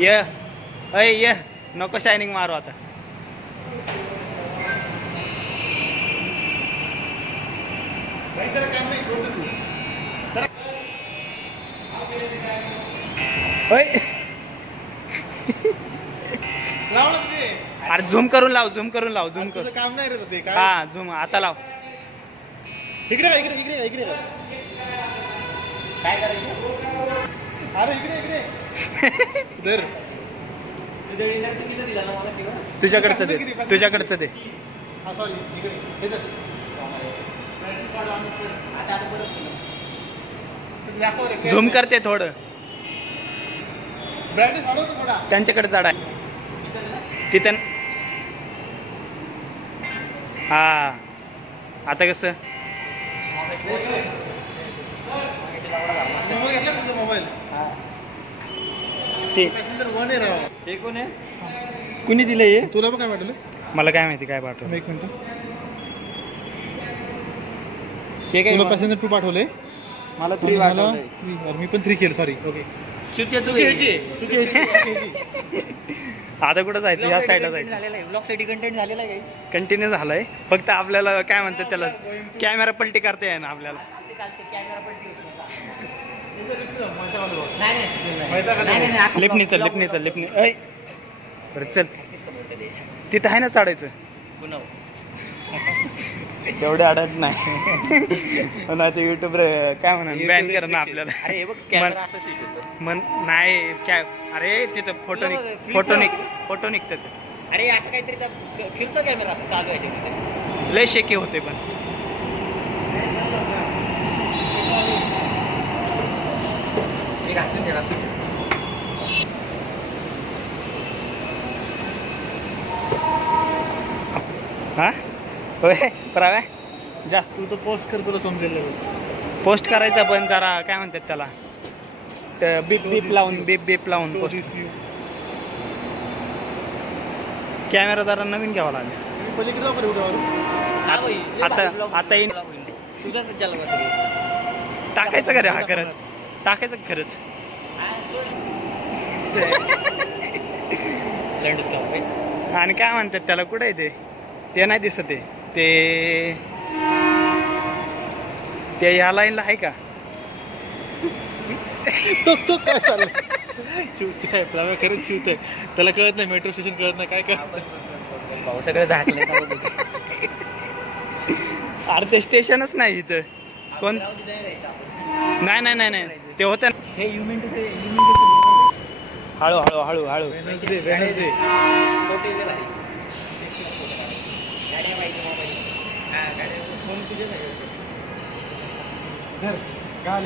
ये अय ये नको शायनिंग मारू आता. अरे झूम करून लाव, झूम करून लाव, झूम कर. काम नाही रे ते. हा झूम आता लाव. इकडे इकडे इकडे इकडे काय करायचं. अरे इकडे इकडे धर. तुझ्याकडचं दे, तुझ्याकडचं दे. सॉरी इकडे झूम करते थोडं. ब्राईटनेस वाढवतो थोडा. त्यांच्याकडे चढ आहे तिथं. हा आता कसं मोबाईल ते हे कोण आहे. कुणी दिलं हे तुला पण काय वाटलं. मला काय माहिती काय पाठवलं. एक मिनिट. हे काय तुला पॅसेंजर 2 पाठवले. मला 3 पाठवलंय. मी पण 3 केलं. सॉरी. ओके आता कुठं जायचं. या साईडला जायचं. ब्लॉग साठी कंटेंट झालेला आहे. कंटिन्यू झालंय. फक्त आपल्याला काय म्हणतात त्याला कॅमेरा पलटी करता येईना आपल्याला. लिफ्टनी चल, लिफ्टनी चल, लिफ्टनी. ऐ बरं चल. तिथं आहे ना चढायचं. तेवढे अडत नाही. नाही तर युट्यूब काय म्हणा बॅन कर ना आपल्याला. मन नाही काय. अरे तिथं फोटो निघतात. अरे असं काहीतरी फिरतो कॅमेरा असं चालू आहे. लय शेकी होते पण. हा होय प्राव्या जास्त तू तर पोस्ट कर. तुला समजेल. पोस्ट करायचा पण जरा काय म्हणतात त्याला बीप बीप लावून पोस्ट. कॅमेरा जरा नवीन घ्यावा लागेल. पलीकडे जाऊ का. आता येईन. तुझाच टाकायचं का रे. हा खरंच टाकायचं खरंच. आणि काय म्हणतात त्याला कुठे आहे ते नाही दिसत आहे ते ह्या लाईनला आहे का. तो काय चाललं. चिवत आहे प्रव्या. खरंच चिवत आहे. त्याला कळत नाही. मेट्रो स्टेशन कळत नाही. काय भाऊ सगळं झाकले. अरे ते स्टेशनच नाही इथं. कोण नाही नाही नाही नाही ते होतं. हे हळू हळू हळू हळू. वेनसडे घर गाव